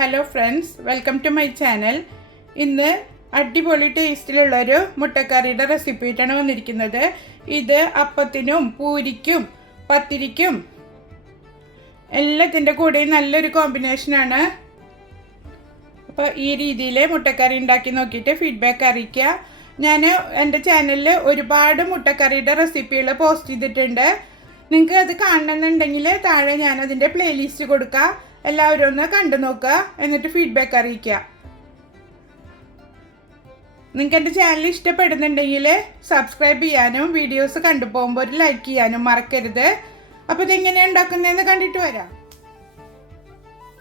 Hello friends welcome to my channel ഇന്ന് അടിപൊളി ടേസ്റ്റിലുള്ളൊരു മുട്ടക്കറിയുടെ റെസിപ്പിയിട്ടാണ് വന്നിരിക്കുന്നത്. ഇത് അപ്പത്തിനും പൂരിക്കും പത്തിരിക്കും എല്ലാത്തിന്റെ കൂടെ നല്ലൊരു കോമ്പിനേഷനാണ് അപ്പോൾ ഈ രീതിയിൽ മുട്ടക്കറി ഉണ്ടാക്കി നോക്കിയിട്ട് ഫീഡ്ബാക്ക് അറിയിക്കുക. ഞാൻ എന്റെ ചാനലിൽ ഒരുപാട് മുട്ടക്കറിയുടെ റെസിപ്പികൾ പോസ്റ്റ് ചെയ്തിട്ടുണ്ട്. നിങ്ങൾക്ക് അത് കാണണമെന്നുണ്ടെങ്കിൽ താഴെ ഞാൻ അതിന്റെ പ്ലേലിസ്റ്റ് കൊടുക്കാം. എല്ലാവരും ഒന്ന് കണ്ടു നോക്കുക എന്നിട്ട് ഫീഡ്ബാക്ക് അറിയിക്കുക. നിങ്ങൾക്ക് എന്റെ ചാനൽ ഇഷ്ടപ്പെടുന്നുണ്ടെങ്കിൽ സബ്സ്ക്രൈബ് ചെയ്യാനും വീഡിയോസ് കണ്ടു പോകുമ്പോൾ ഒരു ലൈക്ക് ചെയ്യാനും മറക്കരുത്. അപ്പോൾ ഇതെങ്ങനെയാണ് ഉണ്ടാക്കുന്നതെന്ന് കണ്ടിട്ട് വരാം.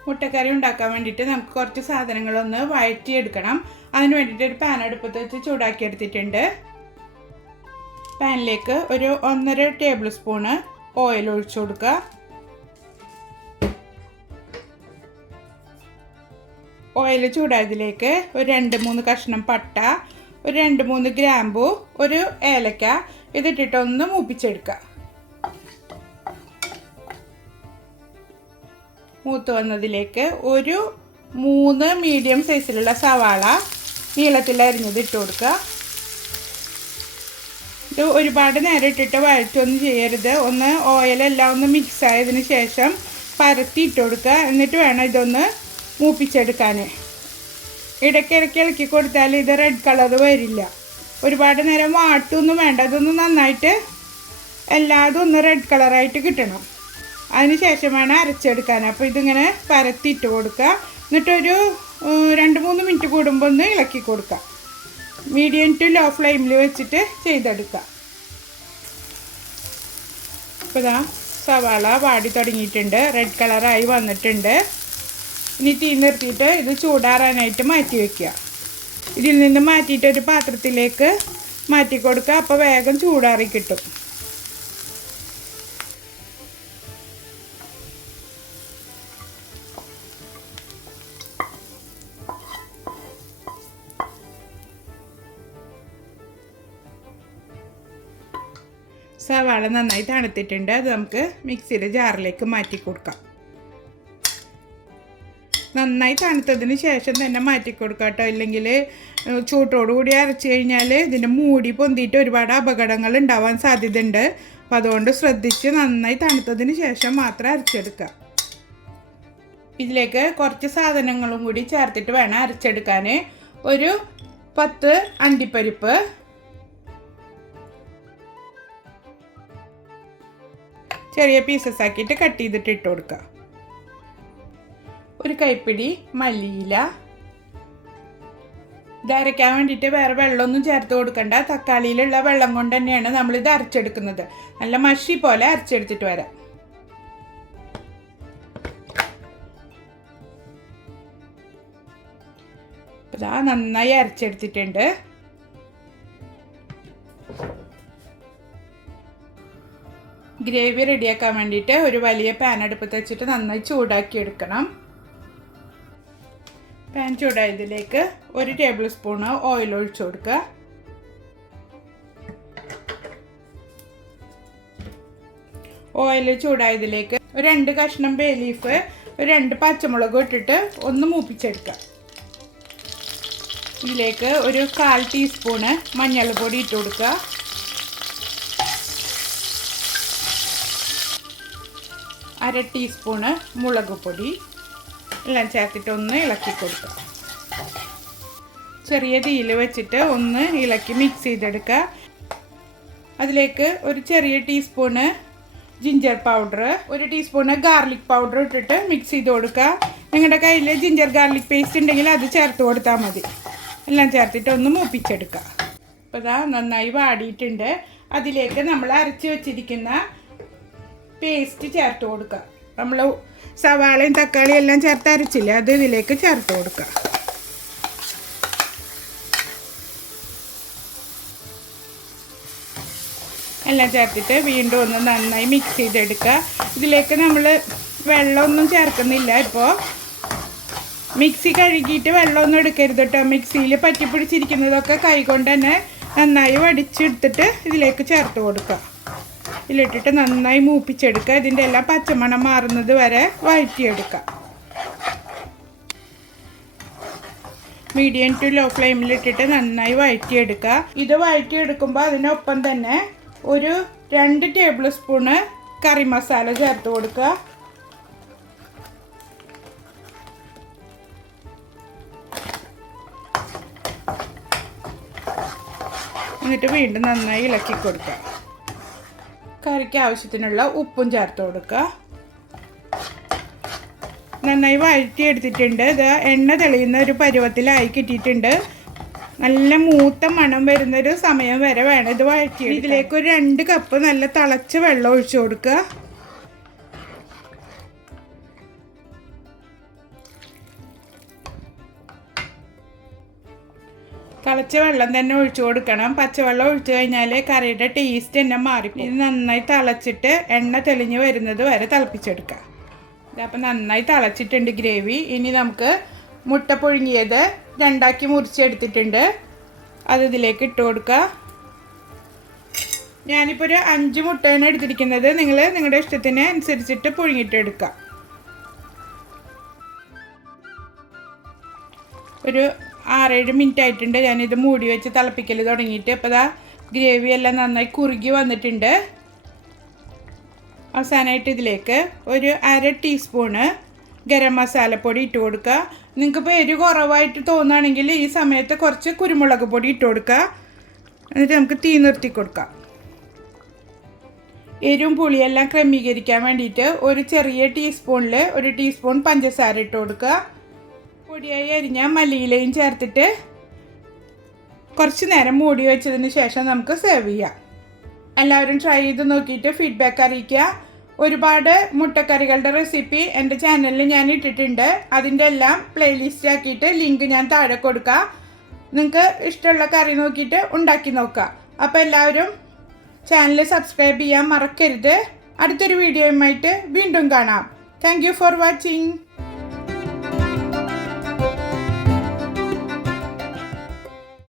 മുട്ടക്കറി ഉണ്ടാക്കാൻ വേണ്ടിയിട്ട് നമുക്ക് കുറച്ച് സാധനങ്ങളൊന്ന് വഴറ്റിയെടുക്കണം. അതിന് വേണ്ടിയിട്ട് ഒരു പാൻ അടുപ്പത്ത് വെച്ച് ചൂടാക്കി എടുത്തിട്ടുണ്ട് പാനിലേക്ക് ഒരു ഒന്നര ടേബിൾ സ്പൂണ് ഓയിൽ ഒഴിച്ചു കൊടുക്കുക. ഓയിൽ ചൂടായതിലേക്ക് ഒരു രണ്ട് മൂന്ന് കഷ്ണം പട്ട ഒരു രണ്ട് മൂന്ന് ഗ്രാമ്പു ഒരു ഏലക്ക ഇതിട്ടിട്ട് ഒന്ന് മൂപ്പിച്ചെടുക്കുക മൂത്ത് വന്നതിലേക്ക് ഒരു മൂന്ന് മീഡിയം സൈസിലുള്ള സവാള നീളത്തിൽ അരിഞ്ഞത് ഇട്ട് കൊടുക്കുക ഇത് ഒരുപാട് നേരം ഇട്ടിട്ട് വഴറ്റൊന്നും ചെയ്യരുത്. ഒന്ന് ഓയിലെല്ലാം ഒന്ന് മിക്സ് ആയതിന് ശേഷം പരത്തി ഇട്ട് കൊടുക്കുക എന്നിട്ട് വേണം ഇതൊന്ന് മൂപ്പിച്ചെടുക്കാൻ ഇടയ്ക്കിടയ്ക്ക് ഇളക്കി കൊടുത്താൽ ഇത് റെഡ് കളർ വരില്ല. ഒരുപാട് നേരം വാട്ടൊന്നും വേണ്ട. ഇതൊന്ന് നന്നായിട്ട് എല്ലാതും ഒന്ന് റെഡ് കളറായിട്ട് കിട്ടണം. അതിന് ശേഷം വേണം അരച്ചെടുക്കാൻ അപ്പോൾ ഇതിങ്ങനെ പരത്തിയിട്ട് കൊടുക്കുക എന്നിട്ടൊരു രണ്ട് മൂന്ന് മിനിറ്റ് കൂടുമ്പോൾ ഒന്ന് ഇളക്കി കൊടുക്കുക മീഡിയം ടു ലോ ഫ്ലെയിമിൽ വെച്ചിട്ട് ചെയ്തെടുക്കുക ഇപ്പോൾ ഇതാ സവാള വാടി തുടങ്ങിയിട്ടുണ്ട്. റെഡ് കളറായി വന്നിട്ടുണ്ട്. ഇനി തീ നിർത്തിയിട്ട് ഇത് ചൂടാറാനായിട്ട് മാറ്റി വയ്ക്കുക ഇതിൽ നിന്ന് മാറ്റിയിട്ട് ഒരു പാത്രത്തിലേക്ക് മാറ്റി കൊടുക്കുക. അപ്പോൾ വേഗം ചൂടാറി കിട്ടും. സവാള നന്നായി തണുത്തിട്ടുണ്ട്. അത് നമുക്ക് മിക്സിയുടെ ജാറിലേക്ക് മാറ്റി കൊടുക്കാം. നന്നായി തണുത്തതിന് ശേഷം തന്നെ മാറ്റി കൊടുക്കാം കേട്ടോ ഇല്ലെങ്കിൽ ചൂട്ടോടുകൂടി അരച്ച് കഴിഞ്ഞാൽ ഇതിന്റെ മൂടി പൊന്തിയിട്ട് ഒരുപാട് അപകടങ്ങൾ ഉണ്ടാവാൻ സാധ്യതയുണ്ട്. അപ്പം അതുകൊണ്ട് ശ്രദ്ധിച്ച് നന്നായി തണുത്തതിന് ശേഷം മാത്രം അരച്ചെടുക്കുക ഇതിലേക്ക് കുറച്ച് സാധനങ്ങളും കൂടി ചേർത്തിട്ട് വേണം അരച്ചെടുക്കാൻ ഒരു പത്ത് അണ്ടിപ്പരിപ്പ്. ചെറിയ പീസസ് ആക്കിയിട്ട് കട്ട് ചെയ്തിട്ട് ഇട്ട് കൊടുക്കുക കൈപ്പിടി മല്ലിയില. ഇത് അരയ്ക്കാൻ വേണ്ടിയിട്ട് വേറെ വെള്ളമൊന്നും ചേർത്ത് കൊടുക്കണ്ട. തക്കാളിയിലുള്ള വെള്ളം കൊണ്ട് തന്നെയാണ് നമ്മൾ ഇത് അരച്ചെടുക്കുന്നത്. നല്ല മഷി പോലെ അരച്ചെടുത്തിട്ട് വരാം. ഇതാ നന്നായി അരച്ചെടുത്തിട്ടുണ്ട്. ഗ്രേവി റെഡിയാക്കാൻ വേണ്ടിയിട്ട് ഒരു വലിയ പാൻ അടുപ്പത്ത് വെച്ചിട്ട് നന്നായി ചൂടാക്കി എടുക്കണം പാൻ ചൂടായതിലേക്ക് ഒരു ടേബിൾ സ്പൂണ് ഓയിൽ ഒഴിച്ചു കൊടുക്കുക. ഓയിൽ ചൂടായതിലേക്ക് ഒരു രണ്ട് കഷ്ണം ബേ ലീഫ് ഒരു രണ്ട് പച്ചമുളക് ഇട്ടിട്ട് ഒന്ന് മൂപ്പിച്ചെടുക്കുക. ഇതിലേക്ക് ഒരു കാൽ ടീസ്പൂണ് മഞ്ഞൾപ്പൊടി ഇട്ട് കൊടുക്കുക. അര ടീസ്പൂണ് മുളക് പൊടി. എല്ലാം ചേർത്തിട്ട് ഒന്ന് ഇളക്കി കൊടുക്കുക ചെറിയ തീയിൽ വെച്ചിട്ട് ഒന്ന് ഇളക്കി മിക്സ് ചെയ്തെടുക്കുക. അതിലേക്ക് ഒരു ചെറിയ ടീസ്പൂണ് ജിഞ്ചർ പൗഡർ ഒരു ടീസ്പൂണ് ഗാർലിക് പൗഡർ ഇട്ടിട്ട് മിക്സ് ചെയ്ത് കൊടുക്കുക. നിങ്ങളുടെ കയ്യിൽ ജിഞ്ചർ ഗാർലിക് പേസ്റ്റ് ഉണ്ടെങ്കിൽ അത് ചേർത്ത് കൊടുത്താൽ മതി. എല്ലാം ചേർത്തിട്ട് ഒന്ന് മൂപ്പിച്ചെടുക്കുക. അപ്പോൾ ഇതാ നന്നായി വാടിയിട്ടുണ്ട്. അതിലേക്ക് നമ്മൾ അരച്ച് വെച്ചിരിക്കുന്ന പേസ്റ്റ് ചേർത്ത് കൊടുക്കുക. നമ്മൾ സവാളയും തക്കാളിയും എല്ലാം ചേർത്ത് അരച്ചില്ലേ അത് ഇതിലേക്ക് ചേർത്ത് കൊടുക്കുക എല്ലാം ചേർത്തിട്ട് വീണ്ടും ഒന്ന് നന്നായി മിക്സ് ചെയ്തെടുക്കുക ഇതിലേക്ക് നമ്മൾ വെള്ളമൊന്നും ചേർക്കുന്നില്ല ഇപ്പോൾ മിക്സി കഴുകിയിട്ട് വെള്ളമൊന്നും എടുക്കരുത് കേട്ടോ മിക്സിയിൽ പറ്റി പിടിച്ചിരിക്കുന്നതൊക്കെ കൈകൊണ്ട് തന്നെ നന്നായി വടിച്ചെടുത്തിട്ട് ഇതിലേക്ക് ചേർത്ത് കൊടുക്കുക ഇതിലിട്ടിട്ട് നന്നായി മൂപ്പിച്ചെടുക്കുക. ഇതിന്റെ എല്ലാം പച്ചമണം മാറുന്നത് വരെ വഴറ്റിയെടുക്കുക മീഡിയം ടു ലോ ഫ്ലെയിമിലിട്ടിട്ട് നന്നായി വഴറ്റിയെടുക്കുക. ഇത് വഴറ്റിയെടുക്കുമ്പോൾ അതിനൊപ്പം തന്നെ ഒരു രണ്ട് ടേബിൾ സ്പൂണ് കറി മസാല ചേർത്ത് കൊടുക്കുക. എന്നിട്ട് വീണ്ടും നന്നായി ഇളക്കി കൊടുക്കുക. കറിക്ക് ആവശ്യത്തിനുള്ള ഉപ്പും ചേർത്ത് കൊടുക്കുക. നന്നായി വഴറ്റിയെടുത്തിട്ടുണ്ട്. ഇത് എണ്ണ തെളിയുന്ന ഒരു പരുവത്തിലായി കിട്ടിയിട്ടുണ്ട്. നല്ല മൂത്ത മണം വരുന്നൊരു സമയം വരെ വേണം ഇത് വഴറ്റി ഇതിലേക്ക് ഒരു രണ്ട് കപ്പ് നല്ല തിളച്ച് വെള്ളം ഒഴിച്ചു കൊടുക്കുക. തിളച്ച വെള്ളം തന്നെ ഒഴിച്ചു കൊടുക്കണം. പച്ചവെള്ളം ഒഴിച്ചു കഴിഞ്ഞാൽ കറിയുടെ ടേസ്റ്റ് തന്നെ മാറി ഇത് നന്നായി തിളച്ചിട്ട് എണ്ണ തെളിഞ്ഞ് വരുന്നത് വരെ തിളപ്പിച്ചെടുക്കുക ഇതപ്പം നന്നായി തിളച്ചിട്ടുണ്ട് ഗ്രേവി. ഇനി നമുക്ക് മുട്ട പുഴുങ്ങിയത് രണ്ടാക്കി മുറിച്ചെടുത്തിട്ടുണ്ട്. അത് ഇതിലേക്ക് ഇട്ട് കൊടുക്കുക ഞാനിപ്പോൾ ഒരു അഞ്ച് മുട്ടയാണ് എടുത്തിരിക്കുന്നത്. നിങ്ങൾ നിങ്ങളുടെ ഇഷ്ടത്തിന് അനുസരിച്ചിട്ട് പുഴുങ്ങിയിട്ടെടുക്കുക ഒരു ആറേഴ് മിനിറ്റ് ആയിട്ടുണ്ട് ഞാനിത് മൂടി വെച്ച് തിളപ്പിക്കൽ തുടങ്ങിയിട്ട് ഇപ്പോൾ ഇതാ ഗ്രേവി എല്ലാം നന്നായി കുറുകി വന്നിട്ടുണ്ട്. അവസാനമായിട്ട് ഇതിലേക്ക് ഒരു അര ടീസ്പൂണ് ഗരം മസാലപ്പൊടി ഇട്ട് കൊടുക്കുക. നിങ്ങൾക്കിപ്പോൾ എരി കുറവായിട്ട് തോന്നുകയാണെങ്കിൽ ഈ സമയത്ത് കുറച്ച് കുരുമുളക് പൊടി ഇട്ട് കൊടുക്കുക. എന്നിട്ട് നമുക്ക് തീ നിർത്തി കൊടുക്കാം. എരിവും പുളിയെല്ലാം ക്രമീകരിക്കാൻ വേണ്ടിയിട്ട് ഒരു ചെറിയ ടീസ്പൂണിൽ ഒരു ടീസ്പൂൺ പഞ്ചസാര ഇട്ട് കൊടുക്കുക. പൊടിയായി അരിഞ്ഞ മല്ലിയിലയും ചേർത്തിട്ട് കുറച്ച് നേരം മൂടി വെച്ചതിന് ശേഷം നമുക്ക് സെർവ് ചെയ്യാം. എല്ലാവരും ട്രൈ ചെയ്ത് നോക്കിയിട്ട് ഫീഡ്ബാക്ക് അറിയിക്കുക. ഒരുപാട് മുട്ടക്കറികളുടെ റെസിപ്പി എന്റെ ചാനലിൽ ഞാൻ ഇട്ടിട്ടുണ്ട്. അതിന്റെ എല്ലാം പ്ലേലിസ്റ്റ് ആക്കിയിട്ട് ലിങ്ക് ഞാൻ താഴെ കൊടുക്കാം. നിങ്ങൾക്ക് ഇഷ്ടമുള്ള കറി നോക്കിയിട്ട് ഉണ്ടാക്കി നോക്കുക. അപ്പോൾ എല്ലാവരും ചാനൽ സബ്സ്ക്രൈബ് ചെയ്യാൻ മറക്കരുത്. അടുത്തൊരു വീഡിയോയുമായിട്ട് വീണ്ടും കാണാം. Thank for watching